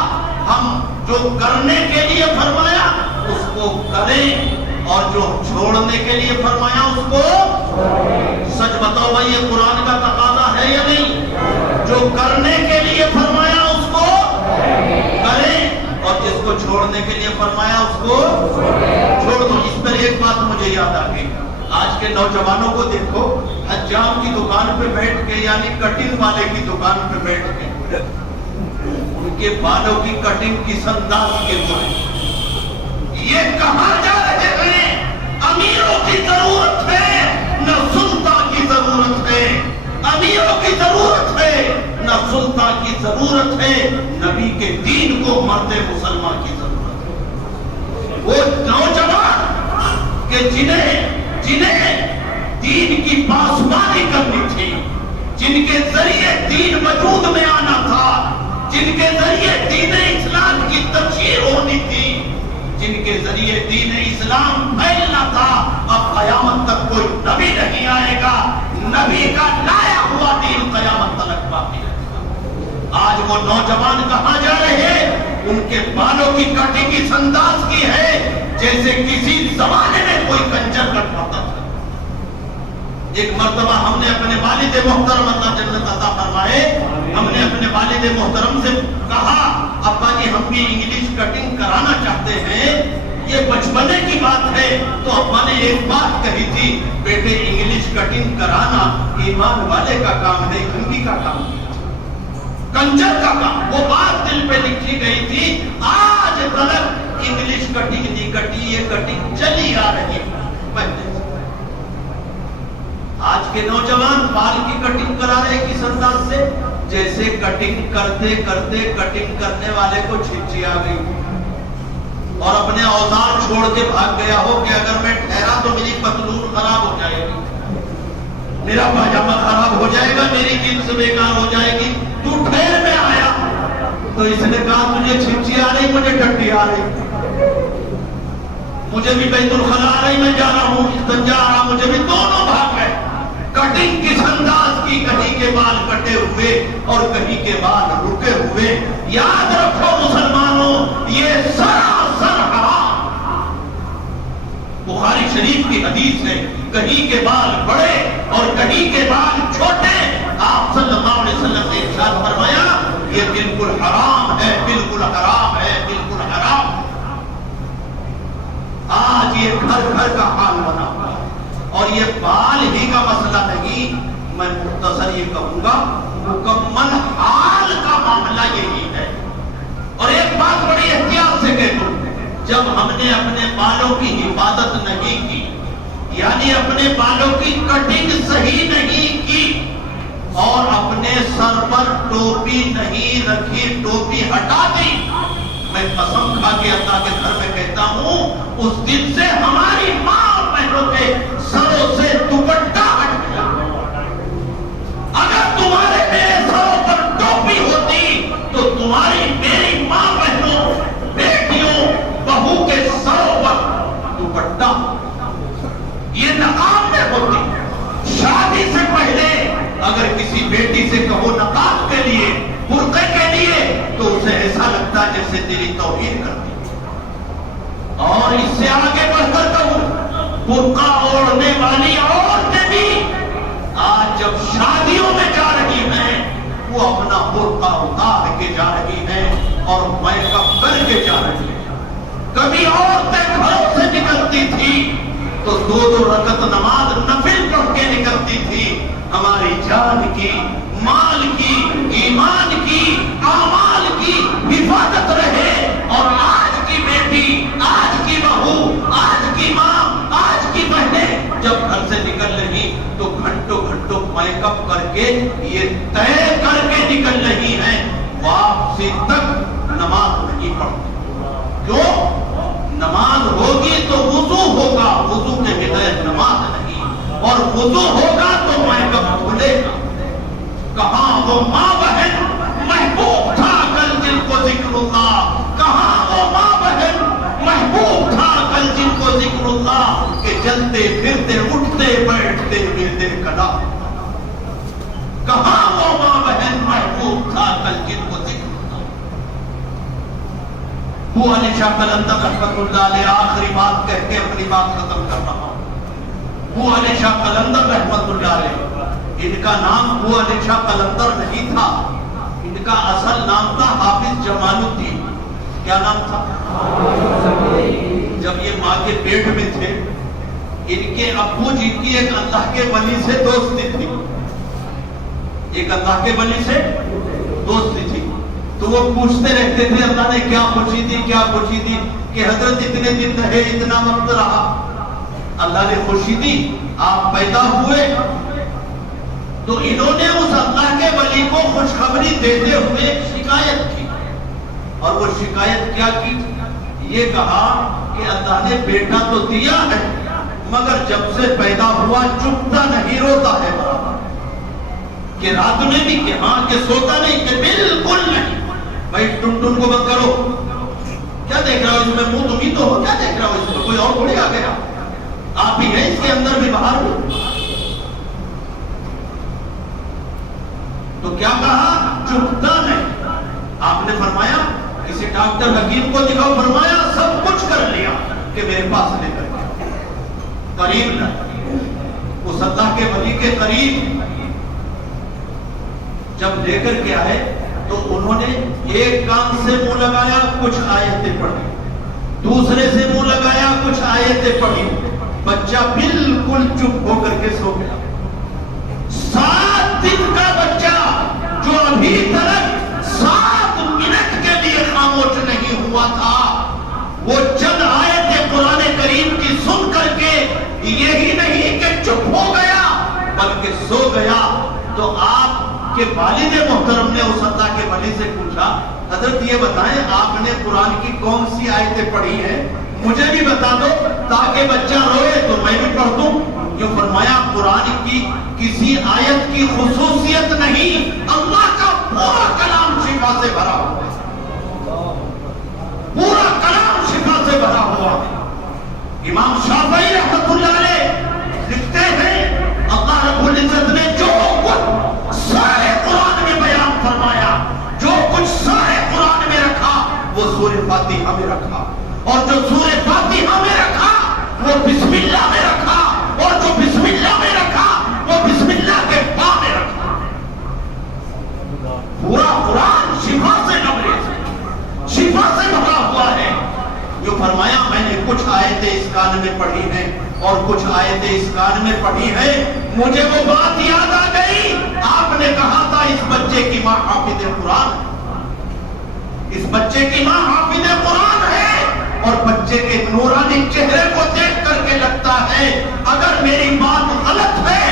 ہم جو کرنے کے لیے فرمایا اس کو کریں، اور جو چھوڑنے کے لیے فرمایا اس کو سچ بتاؤ بھائی یہ قرآن کا تقاضا ہے یا نہیں؟ جو کرنے کے لیے فرمایا اس کو کریں، اور جس کو چھوڑنے کے لیے فرمایا اس کو چھوڑ دو۔ اس پر ایک بات مجھے یاد آ گئی، آج کے نوجوانوں کو دیکھو، حجام کی دکان پہ بیٹھ کے یعنی کٹنگ والے کی دکان پہ بیٹھ کے ان کے بالوں کی کٹنگ کس انداز کے ہوئے، یہ کہاں جا رہے ہیں؟ امیروں کی ضرورت ہے نہ سلطان کی ضرورت ہے، امیروں کی ضرورت ہے نہ سلطان کی ضرورت ہے، نبی کے دین کو مرد مسلمان کی ضرورت ہے۔ وہ نوجوان کہ جنہیں دین کی پاسبانی کرنی تھی، جن کے ذریعے دین وجود میں آنا تھا، جن کے ذریعے دین اسلام کی تبشیر ہونی تھی، جن کے ذریعے دین اسلام پھیلنا تھا، اب قیامت تک کوئی نبی نہیں آئے گا، نبی کا لایا ہوا دین قیامت تک باقی رہے گا۔ آج وہ نوجوان کہاں جا رہے ہیں؟ ان کے بالوں کی کٹنگ اس انداز کی ہے جیسے کسی زمانے میں کوئی کنجر کٹ پاتا تھا۔ ایک مرتبہ ہم نے اپنے والد محترم اللہ جنت عطا فرمائے، ہم نے اپنے والد محترم سے کہا ابا جی ہم بھی انگلش کٹنگ کرانا چاہتے ہیں، یہ بچپنے کی بات ہے۔ تو ابا نے ایک بات کہی تھی، بیٹے انگلش کٹنگ کرانا ایمان والے کا کام نہیں، ہندی کا کام ہے، کنجر کا کام۔ وہ بات دل پہ لکھی گئی تھی، آج تلک انگلش کٹنگ نہیں کٹی، یہ کٹنگ چلی آ رہی ہے۔ آج کے نوجوان بال کی کٹنگ کرا رہے کس انداز سے؟ جیسے کٹنگ کرتے کرتے کٹنگ کرنے والے کو چھچی آ گئی اور اپنے اوزار چھوڑ کے بھاگ گیا ہو کہ اگر میں ٹھہرا تو میری پتلون خراب ہو جائے گی، میرا پاجامہ خراب ہو جائے گا، میری جنس بیکار ہو جائے گی، تو ٹھہر میں آیا۔ تو اس نے کہا مجھے چھچی آ رہی، مجھے ڈنڈی آ رہی، مجھے بھی بیت الخلا آ رہی، میں جا رہا ہوں، استنجا آ رہا، مجھے بھی، دونوں بھاگ گئے۔ کٹنگ کس انداز کی؟ کہیں کے بال کٹے ہوئے اور کہیں کے بال رکے ہوئے۔ یاد رکھو مسلمانوں، یہ سراسر حرام۔ بخاری شریف کی حدیث ہے، کہیں کے بال بڑے اور کہیں کے بال چھوٹے، آپ صلی اللہ علیہ وسلم نے ارشاد فرمایا یہ بالکل حرام ہے، بالکل حرام ہے، بالکل حرام۔ آج یہ گھر گھر کا حال بنا ہوا ہے، اور یہ بال ہی کا مسئلہ نہیں، میں مختصر یہ کہوں گا مکمل حال کا معاملہ یہی ہے۔ اور ایک بات بڑی احتیاط سے کہہ دوں، جب ہم نے اپنے بالوں کی حفاظت نہیں کی، یعنی اپنے بالوں کی کٹنگ صحیح نہیں کی اور اپنے سر پر ٹوپی نہیں رکھی، ٹوپی ہٹا دی، میں قسم کھا کے اللہ کے گھر میں کہتا ہوں اس دن سے ہماری ماں اور بہنوں کے سروں سے دوپٹہ ہٹ گیا۔ اگر تمہارے میرے سروں پر ٹوپی ہوتی تو تمہاری میری ماں بہنوں، بیٹیوں، بہو کے سروں پر دوپٹہ، یہ نقاب میں ہوتی۔ شادی سے پہلے اگر کسی بیٹی سے کہو نقاب کے لیے، برقعے کے لیے، تو اسے ایسا لگتا ہے جیسے تیری توہین کرتی۔ اور اس سے آگے بڑھ کر کہوں، برقع اوڑھنے والی عورتیں بھی آج جب شادیوں میں جا رہی ہیں وہ اپنا برقع اتار کے جا رہی ہیں اور میک اپ کر کے جا رہی ہیں۔ کبھی عورتیں گھروں سے نکلتی تھی تو 2 رکعت نماز نفل پڑھ کے نکلتی تھی۔ ہماری جان کی، مال کی، ایمان کی، اعمال کی حفاظت رہے، اور آج کی بیٹی، آج کی بہو، آج کی ماں، آج کی بہنیں جب گھر سے نکل رہی تو گھنٹوں گھنٹوں میک اپ کر کے یہ طے کر کے نکل رہی ہیں واپسی تک نماز نہیں پڑھتی۔ کیوں؟ نماز ہوگی تو وضو ہوگا، وضو کے بغیر نماز نہیں، اور وضو ہوگا تو میک اپ کھلے گا۔ کہاں وہ ماں بہن محبوب تھا کل جن کو ذکر اللہ، کہاں وہ ماں بہن محبوب تھا کل جن کو ذکر اللہ، کہ چلتے پھرتے اٹھتے بیٹھتے ملتے کلا۔ کہاں وہ ماں بہن محبوب تھا کل جن کو ذکر اللہ۔ وہ علی شاہ قلندر رحمت اللہ علیہ، آخری بات کہہ کے اپنی بات ختم کر رہا ہوں۔ وہ علی شاہ قلندر رحمت اللہ علیہ، ان کا نام وہ علی شاہ قلندر نہیں تھا، ان کا اصل نام تھا حافظ جمال الدین۔ کیا نام تھا؟ جب یہ ماں کے پیٹ میں تھے ان کے ابو جی کی ایک اللہ کے ولی سے دوستی تھی، ایک اللہ کے ولی سے دوستی تھی. تو وہ پوچھتے رہتے تھے اللہ نے کیا خوشی دی، کیا خوشی دی، کہ حضرت اتنے دن رہے، اتنا وقت رہا، اللہ نے خوشی دی، آپ پیدا ہوئے. تو انہوں نے اس اللہ کے ولی کو خوشخبری دیتے ہوئے شکایت کی. اور وہ شکایت کیا کی؟ یہ کہا کہ اللہ نے بیٹا تو دیا ہے مگر جب سے پیدا ہوا چپتا نہیں، روتا ہے برابر. کہ رات میں بھی کہ ہاں، کہ سوتا نہیں، کہ بالکل نہیں. بھائی ٹن ٹن کو بند کرو، کیا دیکھ رہا ہو اس میں، منہ تم ہی تو ہو، کیا دیکھ رہا ہو اس میں، کوئی اور تھوڑی آ گیا، آپ ہی ہیں اس کے اندر بھی باہر بھی. تو کیا کہا؟ چپتا نہیں. آپ نے فرمایا کسی ڈاکٹر حکیم کو دکھاؤ، فرمایا سب کچھ کر لیا کہ میرے پاس لے کر کے قریب نہ، اس اللہ کے ولی کے قریب جب لے کر کے آئے تو انہوں نے ایک کان سے منہ لگایا، کچھ آیتیں پڑھی، دوسرے سے منہ لگایا، کچھ آیتیں پڑھی. بچہ بالکل چپ ہو کر کے سو گیا. 7 دن کا بچہ جو ابھی تک 7 منٹ کے لیے خاموش نہیں ہوا تھا، وہ چند آیتیں قرآن کریم کی سن کر کے یہی نہیں کہ چپ ہو گیا بلکہ سو گیا. تو آپ کہ والد محترم نے اس اللہ کے ولی سے پوچھا، حضرت یہ بتائیں آپ نے قرآن کی کون سی آیتیں پڑھی ہیں، مجھے بھی بتا دو تاکہ بچہ روئے تو میں بھی پڑھ دوں. یہ فرمایا قرآن کی کسی آیت کی خصوصیت نہیں، اللہ کا پورا کلام شفا سے بھرا ہوا ہے، پورا کلام شفا سے بھرا ہوا ہے. امام شافعی رحمۃ اللہ علیہ لکھتے ہیں اللہ رب العزت نے جو کچھ سارے قرآن میں بیان فرمایا، جو کچھ سارے قرآن میں رکھا وہ سورہ فاتحہ میں رکھا، اور جو سورہ فاتحہ میں رکھا وہ بسم اللہ میں رکھا، اور جو بسم اللہ میں رکھا وہ بسم اللہ کے با میں رکھا. پورا قرآن شفا سے لبریز، شفا سے بھرا ہوا ہے. جو فرمایا میں نے کچھ آیتیں اس کان میں پڑھی ہیں اور کچھ آیتیں اس کان میں پڑھی ہیں، مجھے وہ بات یاد آ گئی، آپ نے کہا تھا اس بچے کی ماں حافظ قرآن، اس بچے کی ماں حافظ قرآن ہے. اور بچے کے نورانی چہرے کو دیکھ کر کے لگتا ہے اگر میری بات غلط ہے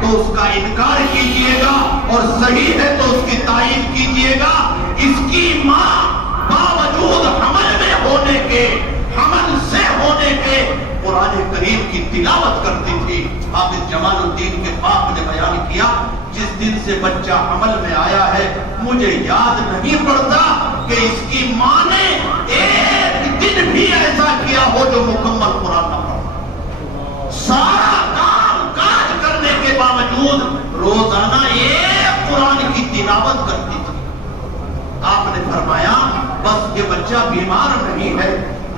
تو اس کا انکار کیجئے گا، اور صحیح ہے تو اس کی تائید کیجئے گا. اس کی ماں باوجود حمل میں ہونے کے، حمل سے ہونے کے قرآن کریم کی تلاوت کرتی تھی. حافظ جمال الدین کے باپ نے بیان کیا جس دن سے بچہ حمل میں آیا ہے مجھے یاد نہیں پڑتا کہ اس کی ماں نے ایک دن بھی ایسا کیا ہو جو مکمل قرآن نہ پڑھا. سارا کام کاج کرنے کے باوجود روزانہ ایک قرآن کی تلاوت کرتی تھی. آپ نے فرمایا بس یہ بچہ بیمار نہیں ہے،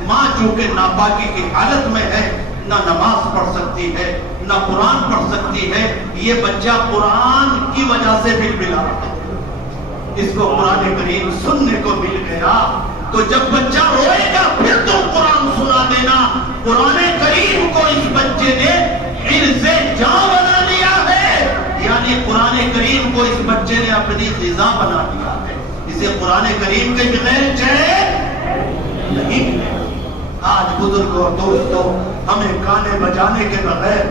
ماں چونکہ ناپاکی کی حالت میں ہے، نہ نماز پڑھ سکتی ہے نہ قرآن پڑھ سکتی ہے، یہ بچہ قرآن کی وجہ سے بلبلا رہا ہے. اس کو قرآن کریم سننے کو مل گیا. تو جب بچہ روئے گا پھر تم قرآن سنا دینا. قرآن کریم کو اس بچے نے حرز جاں بنا لیا ہے، یعنی قرآن کریم کو اس بچے نے اپنی غذا بنا دیا ہے. اسے قرآن کریم کے بغیر چین نہیں ہے. آج بزرگوں دوستوں ہمیں گانے بجانے کے بغیر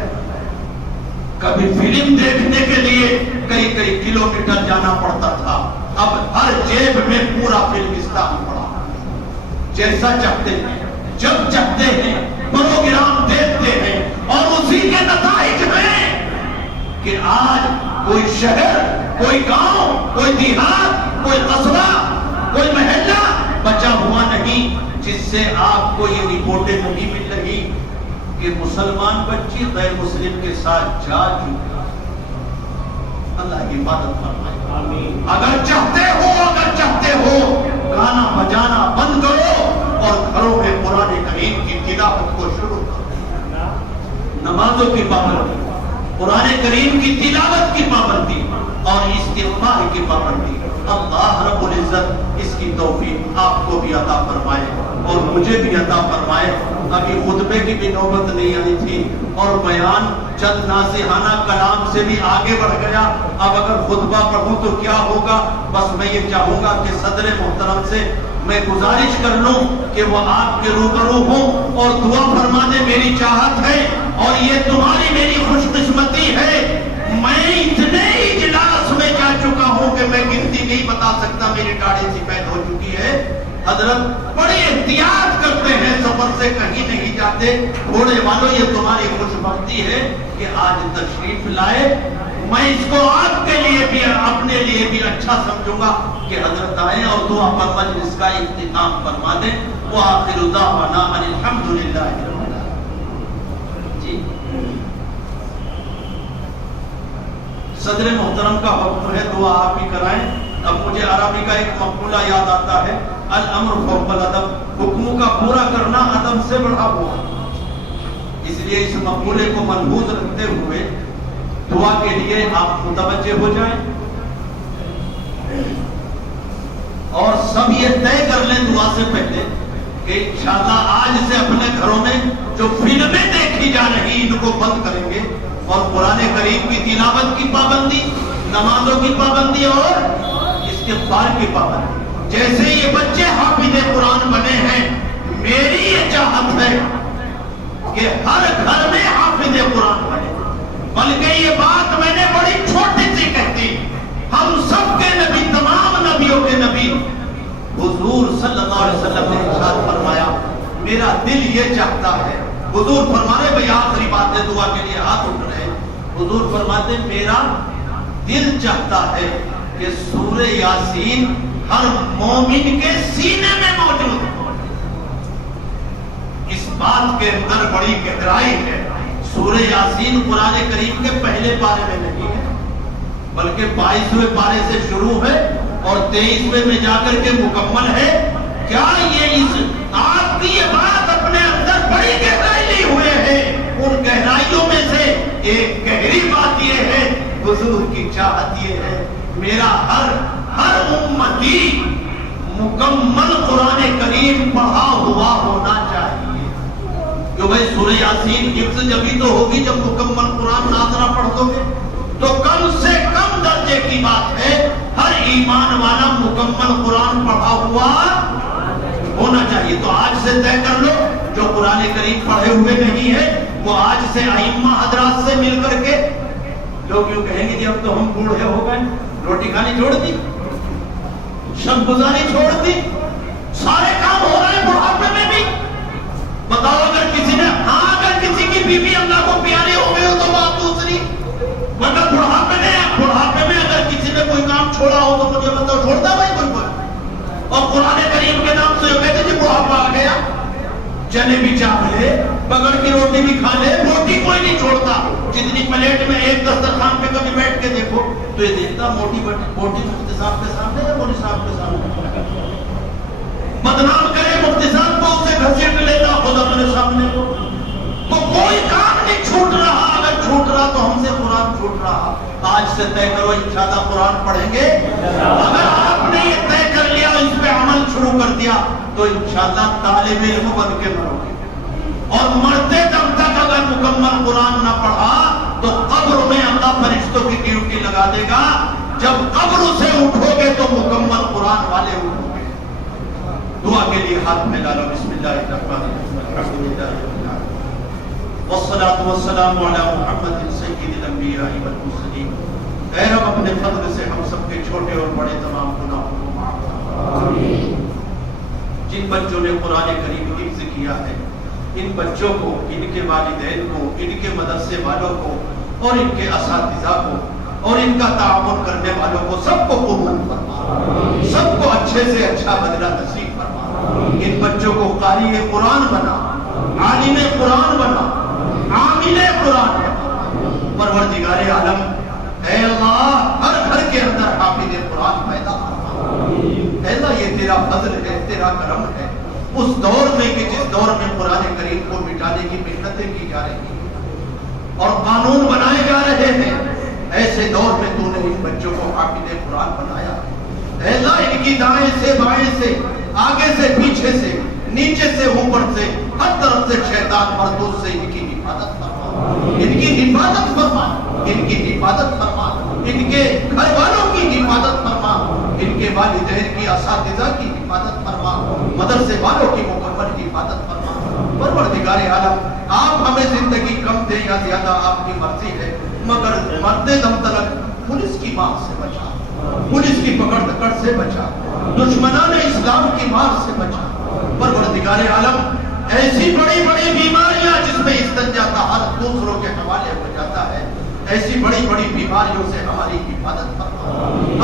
کبھی فلم دیکھنے کے لیے کئی کئی کلومیٹر جانا پڑتا تھا. اب ہر جیب میں پورا فلمستان پڑا، جیسا چاہتے ہیں جب چاہتے ہیں پروگرام دیکھتے ہیں. اور اسی کے نتائج ہیں کہ آج کوئی شہر، کوئی گاؤں، کوئی دیہات، کوئی قصبہ، کوئی محلہ بچا ہوا نہیں جس سے آپ کو یہ رپورٹیں نہیں مل رہی کہ مسلمان بچی غیر مسلم کے ساتھ جا چکی. اللہ کی عبادت فرمائے. اگر چاہتے ہو گانا بجانا بند کرو اور گھروں میں قرآن کریم کی تلاوت کو شروع کرو. نمازوں کی پابندی، قرآن کریم کی تلاوت کی پابندی اور استغفار کی پابندی. اللہ رب العزت اس کی توفیق آپ کو بھی عطا فرمائے اور مجھے بھی عطا فرمائے۔ ابھی خطبے کی بھی نوبت نہیں آئی تھی اور بیان چند ناصحانہ کلام سے بھی آگے بڑھ گیا۔ اب اگر خطبہ پڑھوں تو کیا ہوگا؟ بس میں یہ چاہوں گا کہ صدر محترم سے میں گزارش کر لوں کہ وہ آپ کے روبرو ہوں اور دعا فرما دے۔ میری چاہت ہے اور یہ تمہاری میری خوش قسمتی ہے، میں اتنے اجلاس میں جا چکا ہوں کہ میں گنتی نہیں بتا سکتا، میری داڑھی سفید ہو چکی ہے۔ حضرت بڑی احتیاط کرتے ہیں، سفر سے کہیں نہیں جاتے۔ گھوڑے والوں یہ تمہاری خوش بختی ہے کہ آج تشریف لائے۔ میں اس کو آپ کے لیے بھی اپنے لیے بھی اچھا سمجھوں گا کہ حضرت آئے اور دعا پر مجلس کا اختتام فرما دیں۔ وآخر دعوانا ان الحمدللہ رب العالمین۔ جی صدر محترم کا حکم ہے دعا آپ ہی کرائیں۔ اب مجھے عربی کا ایک مقولہ یاد آتا ہے، الامر فوق الادب، حکموں کا پورا کرنا ادب سے بڑھا ہوا۔ اس لیے اس مقولے کو ملحوظ رکھتے ہوئے دعا کے لیے آپ متوجہ ہو جائیں اور سب یہ طے کر لیں دعا سے پہلے کہ انشاءاللہ آج سے اپنے گھروں میں جو فلمیں دیکھی جا رہی ان کو بند کریں گے اور قرآن کریم کی تلاوت کی پابندی، نمازوں کی پابندی اور استغفار کی پابندی۔ جیسے یہ بچے حافظ قرآن بنے ہیں، میری یہ چاہت ہے کہ ہر گھر میں حافظ قرآن بنے۔ بلکہ یہ بات میں نے بڑی چھوٹی سی کہتی، ہم سب کے نبی، تمام نبیوں کے نبی حضور صلی اللہ علیہ وسلم نے ارشاد فرمایا، میرا دل یہ چاہتا ہے۔ حضور فرمانے بھئی آخری بات ہے، دعا کے لیے ہاتھ اٹھ رہے ہیں۔ حضور فرماتے میرا دل چاہتا ہے کہ سورہ یاسین ہر مومن کے سینے میں موجود ہو۔ اس بات کے اندر بڑی گہرائی ہے۔ سورہ یاسین قرآن کریم کے پہلے پارے میں نہیں ہے، بلکہ 22ویں پارے سے شروع ہے اور 23ویں میں جا کر کے مکمل ہے۔ کیا یہ اس آپ کی یہ بات اپنے اندر بڑی گہرائی لی ہوئے ہے؟ ان گہرائیوں میں سے ایک گہری بات یہ ہے، حضور کی چاہت یہ ہے میرا ہر امتی مکمل قرآن کریم پڑھا ہوا ہونا چاہیے۔ کہ بھئی سورہ یاسین حفظ جبھی تو ہوگی جب مکمل قرآن ناظرہ پڑھ دو گے، تو کم سے کم درجے کی بات ہے ہر ایمان والا مکمل قرآن پڑھا ہوا ہونا چاہیے۔ تو آج سے طے کر لو، جو قرآن کریم پڑھے ہوئے نہیں ہے وہ آج سے ائمہ حضرات سے مل کر کے، لوگ یوں کہیں گے جی اب تو ہم بوڑھے ہو گئے، روٹی کھانی چھوڑ دی، شب گزاری چھوڑ دی، سارے کام ہو رہے ہیں بڑھاپے میں بھی۔ بتاؤ اگر کسی نے، ہاں اگر کسی کی بیوی اللہ کو پیاری ہو گئی ہو تو بات دوسری، مگر بڑھاپے میں اگر کسی نے کوئی کام چھوڑا ہو تو مجھے بتاؤ چھوڑتا بھائی کوئی؟ اور قرآن کریم کے نام سے کہتے جی بڑھاپا آ گیا، چنے بھی چاہ لے، بغل کی روٹی بھی کھا لے، روٹی کوئی نہیں چھوڑتا۔ جتنی پلیٹ میں ایک دسترخوان پہ کبھی بیٹھ کے دیکھو تو یہ دیکھتا موٹی مفتی صاحب کے سامنے یا مولوی صاحب کے سامنے، بدنام کرے مفتی صاحب کو، اسے گھسیٹ لیتا خود اپنے سامنے کو۔ تو کوئی کام نہیں چھوٹ رہا، اگر چھوٹ رہا تو ہم سے قرآن چھوٹ رہا۔ آج سے طے کرو انشاءاللہ قرآن پڑھیں گے۔ اگر آپ نے یہ طے کر لیا اور اس پہ عمل شروع کر دیا تو انشاءاللہ طالب علم بن کے مرو گے، اور مرتے دم تک اگر مکمل قرآن نہ پڑھا تو قبر میں اللہ فرشتوں کی ڈیوٹی لگا دے گا، جب قبر سے اٹھو گے تو مکمل قرآن والے اٹھو گے۔ دعا کے لیے ہاتھ میں ڈالو۔ بسم اللہ الرحمن الرحیم، الحمدللہ رب العالمین، والصلاة والسلام علی محمد سید الانبیاء والمرسلین۔ اے رب اپنے فضل سے ہم سب کے چھوٹے اور بڑے تمام گناہوں کو معاف فرما۔ جن بچوں نے قرآن کریم حفظ کیا ہے، ان بچوں کو، ان کے والدین کو، ان کے مدرسے والوں کو اور ان کے اساتذہ کو اور ان کا تعاون کرنے والوں کو سب کو قبول فرما، سب کو اچھے سے اچھا بدلہ نصیب فرما۔ ان بچوں کو قاری قرآن بنا، عالم قرآن بنا، عامل قرآن بنا۔ پروردگار عالم اے اللہ ہر گھر کے اندر حافظ قرآن پیدا فرما۔ اے اللہ یہ تیرا فضل ہے، تیرا کرم ہے، اس دور میں کہ جس دور میں قرآن کریم کو مٹانے کی محنتیں کی جا رہی ہیں اور قانون بنائے جا رہے ہیں، ایسے دور میں تو نے ان بچوں کو حافظ قرآن بنایا۔ اے اللہ ان کی دائیں سے بائیں سے، آگے سے پیچھے سے، نیچے سے اوپر سے ہر طرف سے شیطان مردود سے ان کی حفاظت فرما، ان کی حفاظت فرما، ان کی حفاظت فرما، ان کے گھر والوں کی حفاظت فرما، ان کے والدین کی اساتذہ کی حفاظت فرما، مدرسے والوں کی مکمل حفاظت فرما۔ پروردگار عالم آپ ہمیں زندگی کم دیں یا زیادہ آپ کی مرضی ہے، مگر مرتے دم تلک پولیس کی مار سے بچا، پولیس کی پکڑ دکڑ سے بچا، دشمنان اسلام کی مار سے بچا۔ پروردگار عالم ایسی بڑی بڑی بیماریاں جس میں استنجا طہارت دوسروں کے حوالے ہو جاتا ہے، ایسی بڑی بڑی بیماریوں سے ہماری حفاظت فرما،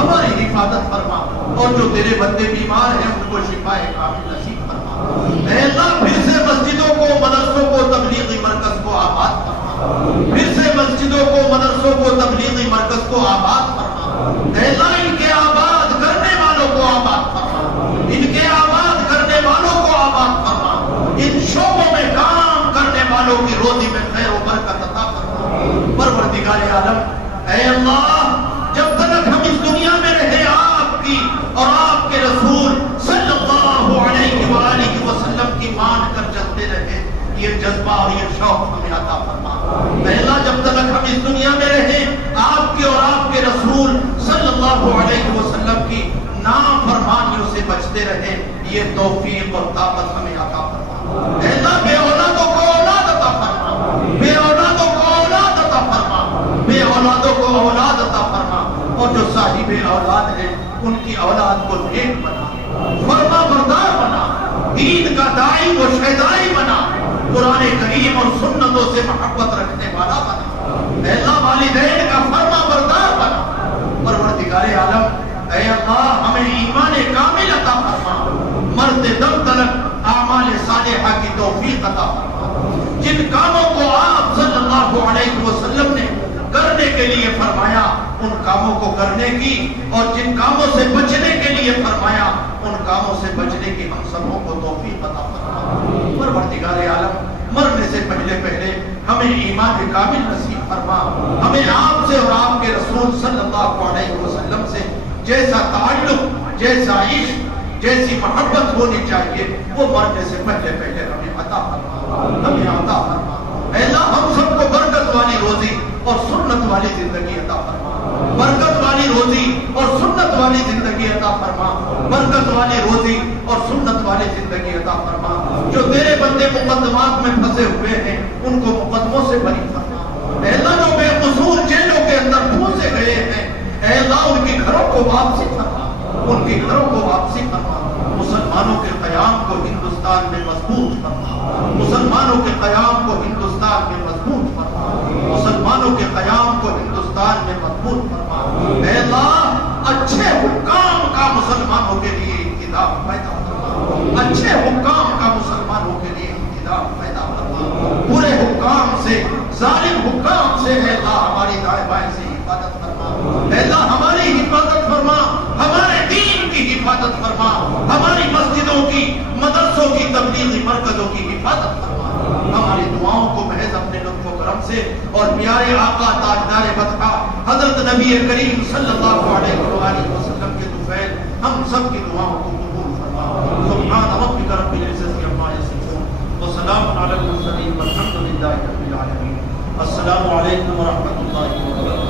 ہماری حفاظت فرما، اور جو تیرے بندے بیمار ہیں ان کو شفا کامل نصیب فرما۔ اے اللہ پھر سے مسجدوں کو، مدرسوں کو، تبلیغی مرکز کو آباد فرما، پھر سے مسجدوں کو، مدرسوں کو، تبلیغی مرکز کو آباد فرما۔ اے اللہ ان کے آباد کرنے والوں کو آباد فرما، ان کے آباد کرنے والوں کو آباد فرما، ان شعبوں میں کام کرنے والوں کی روزی میں خیر و برکت عطا فرما۔ پروردگار عالم اے اللہ جب تک ہم اس دنیا میں رہے آپ کی اور آپ کے رسول صلی اللہ علیہ وآلہ وسلم کی مان کر چلتے رہے، یہ جذبہ اور یہ شوق ہمیں عطا فرما۔ اے اللہ جب تک ہم اس دنیا میں رہے آپ کے اور آپ کے رسول صلی اللہ علیہ وسلم کی نافرمانیوں سے بچتے رہے، یہ توفیق اور طاقت ہمیں عطا فرما۔ اے اللہ بے اولادوں کو اولاد عطا فرما، بے اولادوں کو اولاد عطا فرما، بے اولادوں کو اولاد عطا فرما، اور جو صاحب اولاد ہیں ان کی اولاد کو نیک بنا، فرما بردار بنا، دین کا داعی و شہدائی بنا، قرآن کریم اور سنتوں سے محبت رکھنے والا بنا۔ اے اللہ والدین کا فرما بردار بنا۔ پروردگار عالم اے اللہ ہمیں ایمان کامل عطا فرما، مرتے دم تلک اعمال صالحہ کی توفیق عطا فرما۔ جن کاموں کو آپ صلی اللہ علیہ وسلم نے کرنے کے لیے فرمایا ان کاموں کو کرنے کی، اور جن کاموں سے بچنے کے لیے فرمایا ان کاموں سے بچنے کی ہم سبوں کو توفیق عطا فرما۔ پروردگار عالم مرنے سے پہلے پہلے ہمیں ایمان کامل نصیب فرما، ہمیں آپ سے اور آپ کے رسول صلی اللہ علیہ وسلم سے جیسا تعلق، جیسا عشق، جیسی محبت ہونی چاہیے وہ مرنے سے پہلے پہلے ہمیں عطا فرما، ہمیں عطا فرما۔ اے اللہ ہم سب کو برکت والی روزی اور سنت والی زندگی عطا فرما، برکت والی روزی اور سنت والی زندگی عطا فرما، برکت والی روزی اور سنت والی زندگی عطا فرما۔ جو تیرے بندے مقدمات میں پھنسے ہوئے ہیں ان کو مقدموں سے بری فرما۔ اے اللہ جو بے قصور جیلوں کے اندر پھنسے گئے ہیں اے اللہ ان کے گھروں کو واپسی فرما، ان کے گھروں کو واپسی فرما۔ مسلمانوں کے قیام کو ہندوستان میں مضبوط فرما، مسلمانوں کے قیام کو ہندوستان میں مضبوط فرما، مسلمانوں کے قیام کو ہندوستان میں مضبوط فرما۔ اے اللہ اچھے حکام کا مسلمانوں کے لیے انتظام پیدا فرما، اچھے حکام کا مسلمانوں کے لیے انتظام پیدا فرما۔ برے حکام سے، ظالم حکام سے اے اللہ ہماری دائیں بائیں سے حفاظت فرما۔ اے اللہ ہماری حفاظت فرما، ہمارے دین کی حفاظت فرما، ہماری مسجدوں کی، مدرسوں کی، تبلیغی مرکزوں کی حفاظت فرما۔ ہماری دعاؤں کو محض اپنے لطف و کرم سے اور پیارے آقا تاجدار مدحہ حضرت نبی کریم صلی اللہ علیہ وآلہ وسلم کے طفیل ہم سب کی دعاؤں کو قبول فرما۔ سبحان ربک رب العزت عما یصفون وسلام علی المرسلین والحمد للہ رب العالمین۔ السلام علیکم ورحمۃ اللہ وبرکاتہ۔